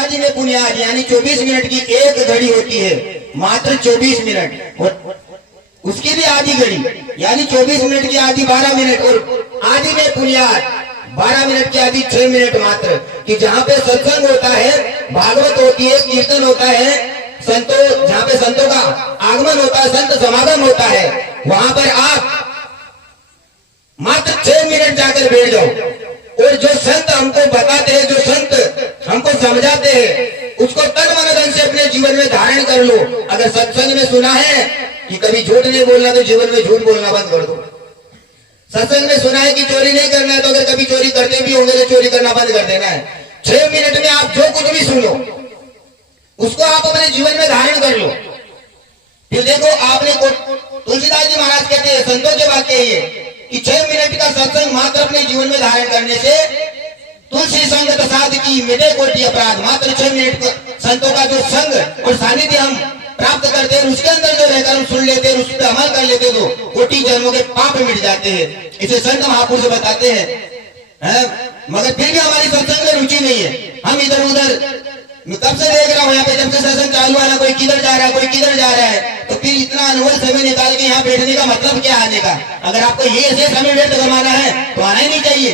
शादी में बुनियाद यानी 24 मिनट की एक घड़ी होती है, मात्र 24 मिनट, और उसकी भी आधी घड़ी यानी 24 मिनट की आधी 12 मिनट, और आधी में बुनियाद 12 मिनट की आधी 6 मिनट मात्र, कि जहाँ पे सत्संग होता है, भागवत होती है, कीर्तन होता है, संतों जहाँ पे संतों का आगमन होता है, संत समागम होता है, वहां पर आप मात्र 6 मिनट जाकर बैठ जाओ। और जो संत हमको बताते हैं, जो संत हमको समझाते हैं, उसको तन मन धन से अपने जीवन में धारण कर लो। अगर सत्संग में सुना है कि कभी झूठ नहीं बोलना, तो जीवन में झूठ बोलना बंद कर दो। सत्संग में सुना है कि चोरी नहीं करना है, तो अगर कभी चोरी करते भी होंगे तो चोरी करना बंद कर देना है। 6 मिनट में आप जो कुछ भी सुनो उसको आप अपने जीवन में धारण कर लो। फिर देखो, आपने तुलसीदास जी महाराज कहते हैं, संतों के वाक्य ये कि 6 मिनट का सत्संग मात्र अपने जीवन में धारण करने से तुलसी संगत साध की मिटे कोटि अपराध। मात्र 6 मिनट संतों का जो संग और सानिध्य हम प्राप्त करते हैं, उसके अंदर जो रहकर हम सुन लेते हैं, उस पर अमल कर लेते हैं, तो कोटि जन्मों के पाप मिट जाते हैं। इसे संत महापुरुष बताते हैं। मगर फिर भी हमारी सत्संग में रुचि नहीं है। हम इधर उधर, मैं कब से देख रहा हूँ यहाँ पे, जब से सत्संग चालू है ना, कोई किधर जा रहा है, कोई किधर जा रहा है, तो फिर इतना अनमोल समय निकाल के यहाँ बैठने का मतलब क्या आने का? अगर आपको ये ऐसे समय व्यर्थ कमाना है तो आना ही नहीं चाहिए।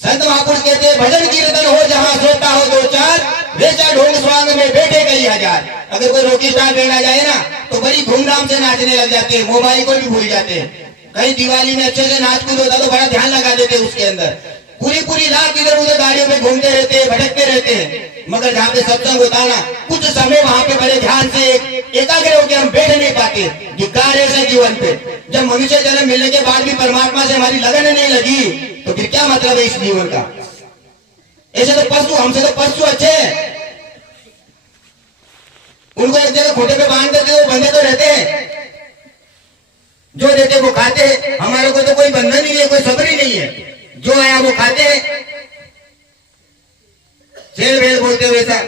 संत महापुरुष कहते हैं, भजन कीर्तन हो जहाँ श्रोता हो 2-4, वेचा ढोंग स्वांग में बैठे कई हजार। अगर कोई रॉकी स्टार बैंड आ जाए ना, तो बड़ी धूमधाम से नाचने लग जाते हैं, मोबाइल को भी भूल जाते हैं। कहीं दिवाली में अच्छे से नाच कूद होता तो बड़ा ध्यान लगा देते हैं उसके अंदर। पूरी रात इधर उधर गाड़ियों में घूमते रहते हैं, भटकते रहते हैं। मगर जहाँ पे सत्संग होता है ना, कुछ समय वहां पे बड़े ध्यान से एकाग्र होकर हम बैठ नहीं पाते। धिक्कार है जीवन पे। जब मनुष्य जन्म मिलने के बाद भी परमात्मा से हमारी लगन नहीं लगी, तो फिर क्या मतलब है इस जीवन का? ऐसे तो पशु, हमसे तो पशु अच्छे हैं। उनको एक जगह खोटे पे बांध देते, वो बंधे तो रहते हैं, जो देते वो खाते हैं। हमारे को तो कोई बंधन ही नहीं है, कोई सब्र ही नहीं है, जो आया वो खाते हैं। शेर वेल बोलते वैसा,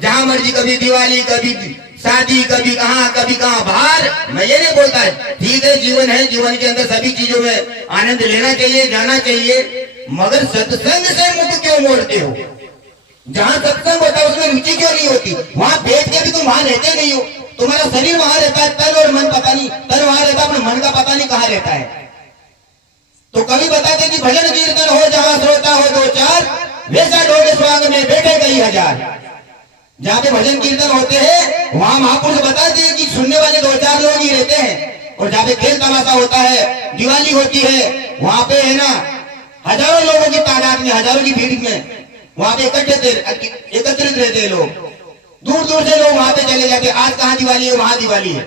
जहां मर्जी, कभी दिवाली, कभी शादी, कभी कहां बाहर। मैं ये नहीं बोलता है, ठीक है, जीवन है, जीवन के अंदर सभी चीजों में आनंद लेना चाहिए, जाना चाहिए, मगर सत्संग से मुख क्यों मोड़ते हो? जहां सत्संग होता है उसमें रुचि क्यों नहीं होती? वहां बैठ के भी तुम वहां रहते नहीं हो। तुम्हारा शरीर वहां रहता है, तन और मन पता नहीं, तन वहां रहता है, अपने मन का पता नहीं कहाँ रहता है। तो कवि बताते कि भजन कीर्तन हो जहां श्रोता हो 2-4, वैसा ढोंग स्वांग में बैठे कई हजार। जहाँ पे भजन कीर्तन होते हैं वहां महापुरुष बताते हैं कि सुनने वाले 2-4 लोग ही रहते हैं। और जहाँ पे खेल तमाशा होता है, दिवाली होती है, वहां पे है ना हजारों लोगों की तादाद में, हजारों की भीड़ में वहां पे एकत्रित रहते हैं लोग। दूर दूर से लोग वहां पे चले जाते हैं, आज कहाँ दिवाली है, वहां दिवाली है,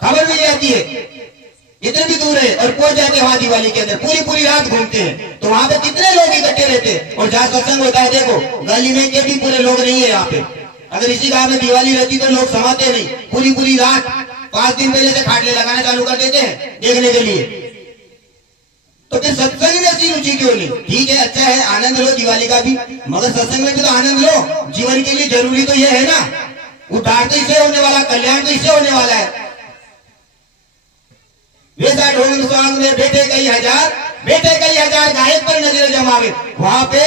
खबर मिल जाती है, इतने भी दूर है, और पहुंच जाते हैं वहां दिवाली के अंदर, पूरी रात घूमते हैं। तो वहां पे कितने लोग इकट्ठे रहते हैं। और जहाँ सत्संग होता है, देखो गली में के भी पूरे लोग नहीं है यहाँ पे। अगर इसी गांव में दिवाली रहती तो लोग समाते नहीं, पूरी रात 5 दिन पहले से खाटले लगाना चालू कर देते हैं देखने के लिए। तो फिर सत्संग में ऐसी रुचि क्यों नहीं? ठीक है, अच्छा है, आनंद लो दिवाली का भी, मगर सत्संग में भी तो आनंद लो। जीवन के लिए जरूरी तो यह है ना, उद्धार तो इससे होने वाला, कल्याण तो इससे होने वाला है। वैसा ढोंग स्वांग में बैठे कई हजार, गायक पर नजर जमावे। वहां पे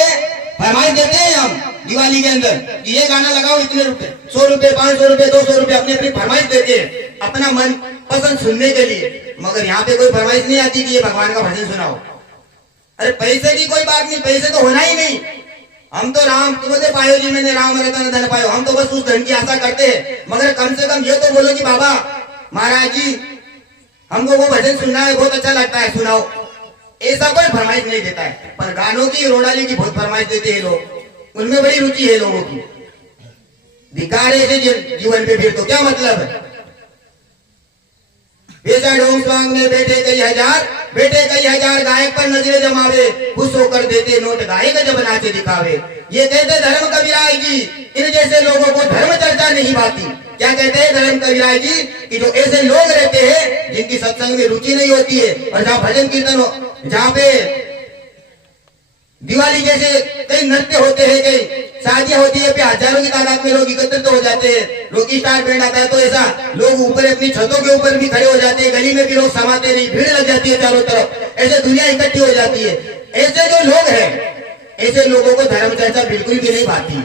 फरमाइश देते हैं हम दिवाली के अंदर कि ये गाना लगाओ, इतने रुपए, 100 रुपए, 500 रुपए, 200 रुपए, अपनी अपनी फरमाइश देते हैं अपना मन पसंद सुनने के लिए। मगर यहाँ पे कोई फरमाइश नहीं आती कि ये भगवान का भजन सुनाओ। अरे पैसे की कोई बात नहीं, पैसे तो होना ही नहीं। हम तो राम तुम्हें पायो जी, मैंने राम रतन धन पायो, हम तो बस उस धन की आशा करते हैं। मगर कम से कम ये तो बोलो कि बाबा महाराज जी हमको वो भजन सुनना है, बहुत अच्छा लगता है, सुनाओ। ऐसा कोई फरमाइश नहीं देता है। पर गानों की, रोडाली की बहुत फरमाइश देते हैं लोग, उनमें बड़ी रुचि है लोगों की। धिक्कार है जीवन पे, फिर तो क्या मतलब है? वैसा ढोंग स्वांग में बैठे कई हजार, गायक पर नजरे जमावे, खुश होकर देते नोट, गायक जब नाचे दिखावे। ये कहते धर्म कबीराय जी, इन जैसे लोगों को धर्म चर्चा नहीं भाती। क्या कहते हैं धर्म कबीराय जी? कि जो ऐसे लोग रहते हैं जिनकी सत्संग में रुचि नहीं होती है, और जहाँ भजन कीर्तन हो, जहाँ पे दिवाली जैसे कई नृत्य होते हैं, कई शादियां होती है, हजारों की तादाद में लोग एकत्रित हो जाते हैं। रॉकी स्टार बैंड आता है तो ऐसा लोग ऊपर अपनी छतों के ऊपर भी खड़े हो जाते हैं, गली में भी लोग समाते नहीं, भीड़ लग जाती है चारों तरफ, ऐसे दुनिया इकट्ठी हो जाती है। ऐसे जो लोग हैं ऐसे लोगों को धर्म चर्चा बिल्कुल भी नहीं भाती है,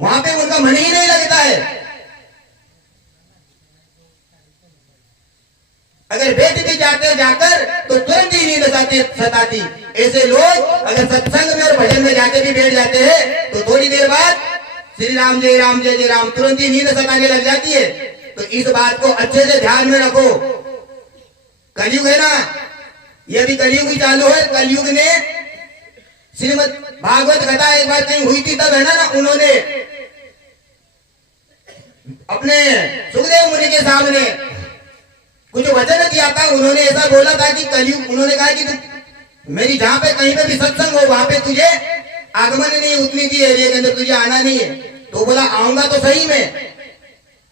वहां पे उनका मन ही नहीं लगता है। अगर बैठ भी जाते जाकर तो तुरंत ही नींद सताती। ऐसे लोग अगर सत्संग में और भजन में जाके भी बैठ जाते हैं तो थोड़ी देर बाद श्री राम जय राम जय जय राम तुरंत ही नींद सताने लग जाती है। तो इस बात को अच्छे से ध्यान में रखो। कलयुग है ना, ये भी कलयुग ही चालू है। कलयुग ने श्रीमद् भागवत कथा एक बार कहीं हुई थी तब है ना उन्होंने अपने सुखदेव मुनि के सामने कुछ वचन दिया था। उन्होंने ऐसा बोला था कि कलयुग, उन्होंने कहा कि मेरी जहां पे कहीं पे भी सत्संग हो वहां पे तुझे आगमन नहीं उतनी थी एरिया के अंदर, तुझे आना नहीं है। तो बोला आऊंगा तो सही में,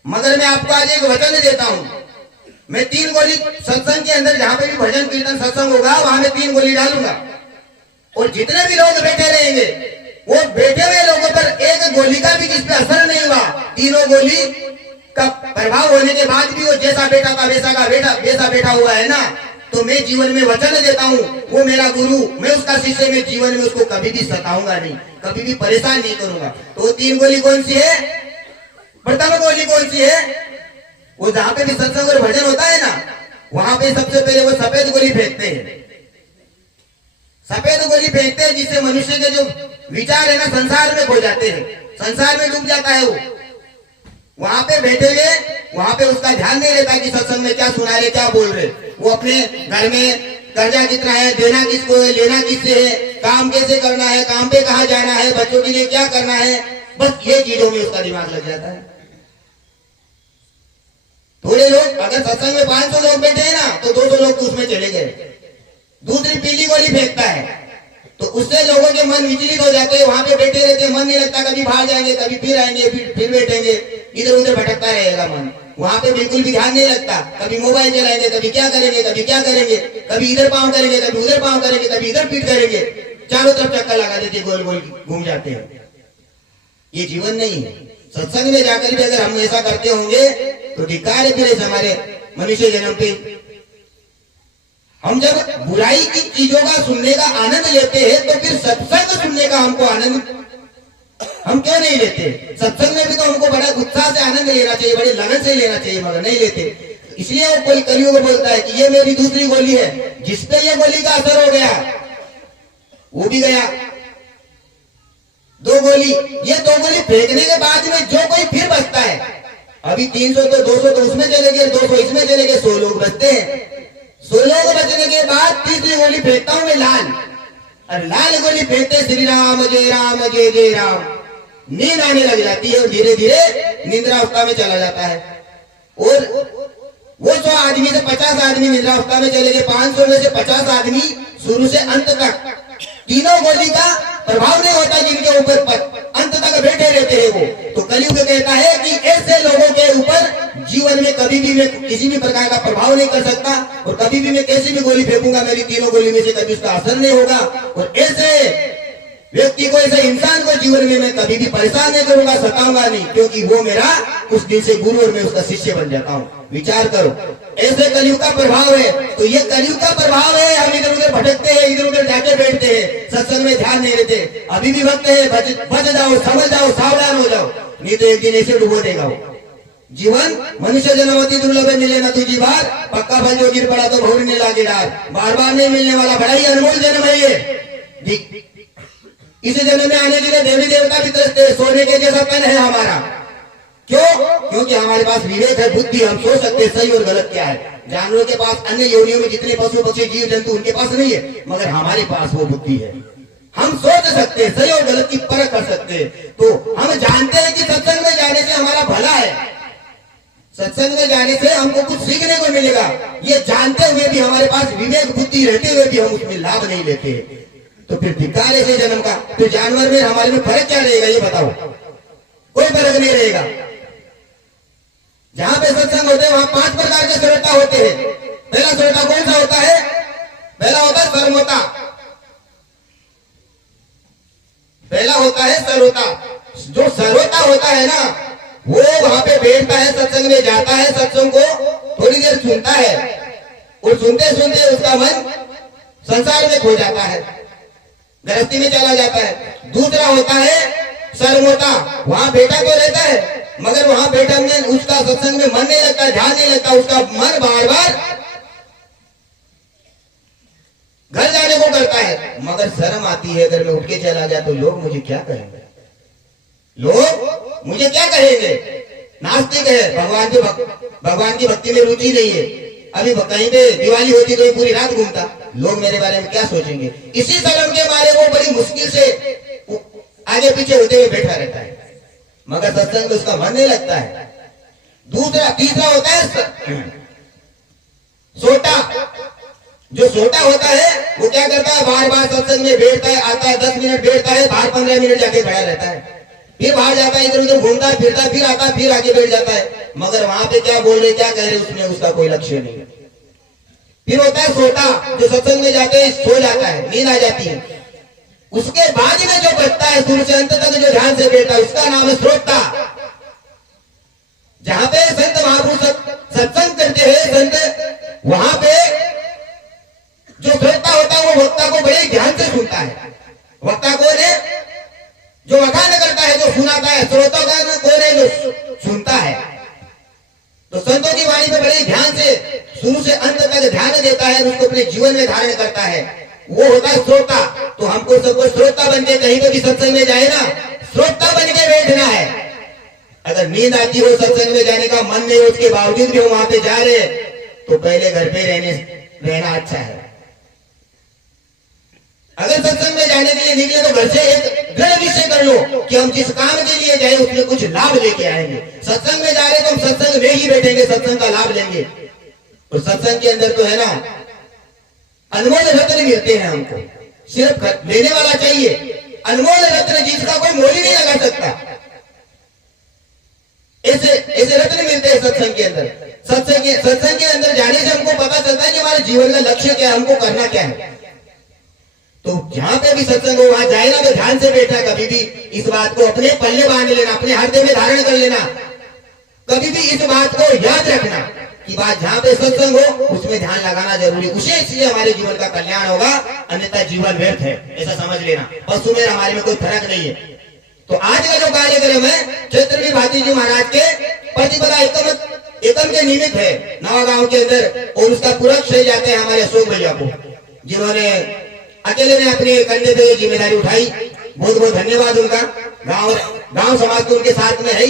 मगर मैं आपको आज एक वचन देता हूं, मैं 3 गोली सत्संग के अंदर जहां पे भी भजन कीर्तन सत्संग होगा वहां मैं 3 गोली डालूंगा और जितने भी लोग बैठे रहेंगे वो बैठे हुए लोगों पर एक गोली का भी जिस पे असर नहीं हुआ, तीनों गोली का प्रभाव होने के बाद भी वो जैसा बैठा था वैसा बैठा हुआ है ना, तो मैं जीवन में वचन देता हूँ वो मेरा गुरु, मैं उसका शिष्य, मैं जीवन में उसको कभी भी सताऊंगा नहीं, कभी भी परेशान नहीं करूंगा। तो वो 3 गोली कौन सी है? प्रथम गोली कौन सी है? वो जहां पे भी सत्संग और भजन होता है ना वहां पे सबसे पहले वो सफेद गोली फेंकते हैं। सफेद गोली फेंकते हैं जिससे मनुष्य के जो विचार है ना संसार में खो जाते हैं, संसार में डूब जाता है। वो वहां पे बैठे हुए वहां पे उसका ध्यान नहीं रहता कि सत्संग में क्या सुना रहे क्या बोल रहे। वो अपने घर में कर्जा कितना है, देना किसको है, लेना किससे है, काम कैसे करना है, काम पे कहाँ जाना है, बच्चों के लिए क्या करना है, बस ये चीजों में उसका दिमाग लग जाता है। थोड़े लोग अगर सत्संग में 500 लोग बैठे हैं ना तो 200 लोग तो उसमें चले गए। दूसरी पीली गोली फेंकता है तो उससे लोगों के मन विचलित हो जाते हैं, वहां पे बैठे रहते हैं, मन नहीं लगता, कभी बाहर जाएंगे कभी फिर आएंगे फिर बैठेंगे, इधर उधर भटकता रहेगा मन, वहां पे बिल्कुल भी ध्यान नहीं लगता। कभी मोबाइल चलाएंगे, कभी क्या करेंगे, कभी इधर पाँव करेंगे, कभी उधर पाँव करेंगे, कभी इधर पीठ करेंगे, चारों तरफ चक्कर लगा देते, गोल गोल घूम जाते हैं। ये जीवन नहीं है। सत्संग में जाकर भी अगर हम ऐसा करते होंगे तो धिक्कार है फिर हमारे मनुष्य जन्म पे। हम जब बुराई की चीजों का सुनने का आनंद लेते हैं तो फिर सत्संग सुनने का हमको आनंद हम क्यों नहीं लेते? सत्संग में भी तो हमको बड़ा उत्साह से आनंद लेना चाहिए, बड़े लगन से लेना चाहिए, मगर नहीं लेते। इसलिए वो कोई कलयुग बोलता है कि ये मेरी दूसरी गोली है, जिसपे ये गोली का असर हो गया वो भी गया। 2 गोली, ये 2 गोली फेंकने के बाद में जो कोई फिर बचता है, अभी 300 तो 200 तो उसमें चले गए, 200 इसमें चले गए, 100 लोग बचते हैं। 100 लोग बचने के बाद तीसरी गोली फेंकता हूं मैं लाल, और लाल गोली फेंकते श्री राम जय जय राम, नींद आने लग जाती है और धीरे धीरे निद्रावस्था में चला जाता है। और वो 100 आदमी से 50 आदमी निद्रावस्था में चले गए, 500 में से 50 आदमी शुरू से अंत तक तीनों गोली का प्रभाव नहीं होता जिनके ऊपर अंत तक बैठे रहते हैं वो। तो कलयुग कहता है कि ऐसे लोगों के ऊपर जीवन में कभी भी मैं किसी भी प्रकार का प्रभाव नहीं कर सकता, और कभी भी मैं कैसी भी गोली फेंकूंगा मेरी तीनों गोली में से कभी उसका असर नहीं होगा। और ऐसे व्यक्ति को, ऐसे इंसान को जीवन में मैं कभी भी परेशान नहीं करूंगा, सताऊंगा नहीं, क्योंकि वो मेरा उस दिन से गुरु और मैं उसका शिष्य बन जाता हूँ। विचार करो, ऐसे कलयुग का प्रभाव है। तो ये कलयुग का प्रभाव है, हम इधर उधर भटकते हैं, इधर उधर जाके बैठते हैं, सत्संग में ध्यान नहीं देते। अभी भी वक्त है, बच जाओ, समझ जाओ, सावधान हो जाओ, नहीं तो एक दिन ऐसे डुबो देगा वो जीवन। मनुष्य जन्मति दुर्लभ मिले न तुझी बार, पक्का फल जो गिर पड़ा तो भौरने लागे डार, बार बार नहीं मिलने वाला बड़ा ही अनमोल जन्म है ये। इस जन्म में आने के लिए देवी देवता भी तरसते हैं, सोने के जैसा तन है हमारा। क्यों? क्योंकि हमारे पास विवेक है, बुद्धि, हम सोच सकते हैं सही और गलत क्या है। जानवरों के पास, अन्य योनियों में जितने पशु पक्षी जीव जंतु उनके पास नहीं है, मगर हमारे पास वो बुद्धि है, हम सोच सकते हैं, सही और गलत की परख कर सकते हैं। तो हम जानते हैं कि सत्संग में जाने से हमारा भला है, सत्संग में जाने से हमको कुछ सीखने को मिलेगा। ये जानते हुए भी हमारे पास विवेक बुद्धि रहते हुए भी हम उसमें लाभ नहीं लेते, तो फिर धिक्कार ऐसे जन्म का। तो जानवर में हमारे में फर्क क्या रहेगा ये बताओ? कोई फर्क नहीं रहेगा। जहां पे सत्संग होते हैं वहां 5 प्रकार के श्रोता होते हैं। पहला श्रोता कौन सा होता है? पहला होता है सर्वोता, पहला होता है सर्वोता। जो सर्वोता होता है ना वो वहां पे बैठता है, सत्संग में जाता है, सत्संग को थोड़ी देर सुनता है और सुनते सुनते उसका मन संसार में खो जाता है। गृहस्थी में चला जाता है। दूसरा होता है सरमोटा, वहां बेटा तो रहता है मगर वहां बेटा में उसका सत्संग में मन नहीं लगता, ध्यान नहीं लगता, उसका मन बार बार घर जाने को करता है। मगर शर्म आती है अगर मैं उठ के चला गया तो लोग मुझे क्या कहेंगे, लोग मुझे क्या कहेंगे। नास्तिक है, भगवान की भक्ति में रुचि नहीं है। अभी कहीं पे दिवाली होती तो पूरी रात घूमता, लोग मेरे बारे में क्या सोचेंगे। इसी शर्म के मारे वो बड़ी मुश्किल से आगे पीछे होते हुए बैठा रहता है, मगर सत्संग में उसका मन नहीं लगता है। तीसरा होता है सोटा। जो सोटा होता है वो क्या करता है, बार बार सत्संग में बैठता है, आता है 10 मिनट बैठता है, बाहर 15 मिनट जाके खड़ा रहता है, फिर बाहर जाता है, इधर उधर घूमता है फिरता है, फिर आता है, फिर आगे बैठ जाता है, मगर वहां पे क्या बोल रहे क्या कह रहे उसमें उसका कोई लक्ष्य नहीं। फिर होता है सोटा, जो सत्संग में जाते हैं सो जाता है, नींद आ जाती है। उसके बाद में जो बचता है शुरू से अंत तक जो ध्यान से बैठता है उसका नाम है श्रोता। जहां पे संत महापुरुष सत्संग करते हैं संत, वहां पे जो श्रोता होता है वो वक्ता को बड़े ध्यान से सुनता है। वक्ता कौन है, जो वखान करता है, जो सुनाता है। श्रोता कौन है, जो सुनता है। तो संतों की वाणी में बड़े ध्यान से शुरू से अंत तक ध्यान देता है, उसको अपने जीवन में धारण करता है, वो होता है श्रोता। तो हमको सबको श्रोता बन के कहीं पे भी सत्संग में जाए ना, श्रोता बन के बैठना है। अगर नींद आती हो सत्संग में जाने का मन नहीं हो, उसके बावजूद भी हम वहां पे जा रहे तो पहले घर पे रहना अच्छा है। अगर सत्संग में जाने के लिए निकले तो घर से एक दृढ़ निश्चय कर लो कि हम जिस काम के लिए जाए उसमें कुछ लाभ लेके आएंगे। सत्संग में जा रहे तो हम सत्संग में ही बैठेंगे, सत्संग का लाभ लेंगे। और सत्संग के अंदर तो है ना अनमोल रत्न मिलते हैं हमको, सिर्फ लेने वाला चाहिए। अनमोल रत्न जिसका कोई मोल ही नहीं लगा सकता, ऐसे रत्न मिलते हैं सत्संग के अंदर। सत्संग के अंदर जाने से हमको पता चलता है कि हमारे जीवन का लक्ष्य क्या है, हमको करना क्या है। तो जहां पे भी सत्संग हो वहां जाए ना तो ध्यान से बैठा। कभी भी इस बात को अपने पल्ले बांध लेना, अपने हृदय में धारण कर लेना। कभी भी इस बात को याद रखना कि बात जहां पे सत्संग हो उसमें ध्यान लगाना जरूरी, उसे इसलिए हमारे जीवन का कल्याण होगा, अन्यथा जीवन व्यर्थ है, ऐसा समझ लेना। पशु में हमारे में कोई फर्क नहीं है। तो आज का जो कार्यक्रम है छत्रपति भाती जी महाराज के प्रतिपदा एकम के निमित्त है नवा गांव के अंदर, और उसका पूरा श्रेय जाते हैं हमारे अशोक भैया को, जिन्होंने अकेले ने अपने कंधे पे जिम्मेदारी उठाई। बहुत बहुत धन्यवाद उनका। गांव समाज को उनके साथ में है,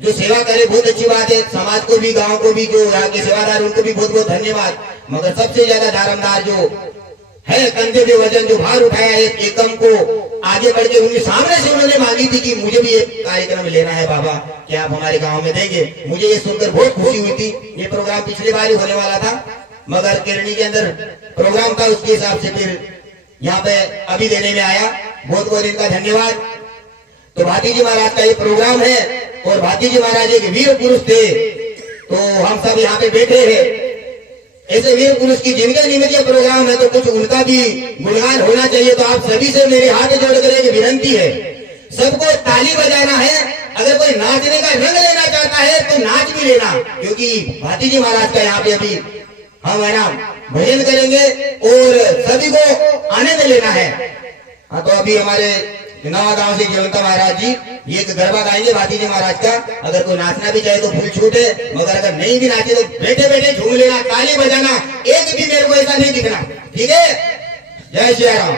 जो सेवा करे बहुत अच्छी बात है। समाज को भी, गांव को भी, जो यहाँ के सेवादार उनको भी बहुत बहुत धन्यवाद। मगर सबसे ज्यादा दारमदार जो है, कंधे पे वजन जो भार उठाया है एकम को आगे बढ़ के उनके सामने से उन्होंने मांगी थी कि मुझे भी एक कार्यक्रम लेना है बाबा, क्या आप हमारे गाँव में देंगे। मुझे ये सुनकर बहुत खुशी हुई थी। ये प्रोग्राम पिछली बार ही होने वाला था मगर केरनी के अंदर प्रोग्राम था, उसके हिसाब से फिर यहाँ पे अभी देने में आया। बहुत बहुत इनका धन्यवाद। तो भाती जी महाराज का ये प्रोग्राम है और भाती जी महाराज एक वीर पुरुष थे, तो हम सब यहाँ पे बैठे हैं। ऐसे वीर पुरुष की जिनके निमित्त ये प्रोग्राम है तो कुछ उनका भी गुणगान होना चाहिए। तो आप सभी से मेरे हाथ जोड़कर एक विनंती है, सबको ताली बजाना है। अगर कोई नाचने का रंग लेना चाहता है तो नाच भी लेना, क्योंकि भाती जी महाराज का यहाँ पे अभी हम है ना भजन करेंगे और सभी को आनंद लेना है। हाँ, तो अभी हमारे नवा गांव से जयवंता महाराज जी ये गरबा गाएंगे भाती जी महाराज का। अगर कोई नाचना भी चाहे तो फुल छूट है, मगर अगर नहीं भी नाचे तो बैठे बैठे झूम लेना, ताली बजाना, एक भी मेरे को ऐसा नहीं दिखना, ठीक है। जय श्री राम।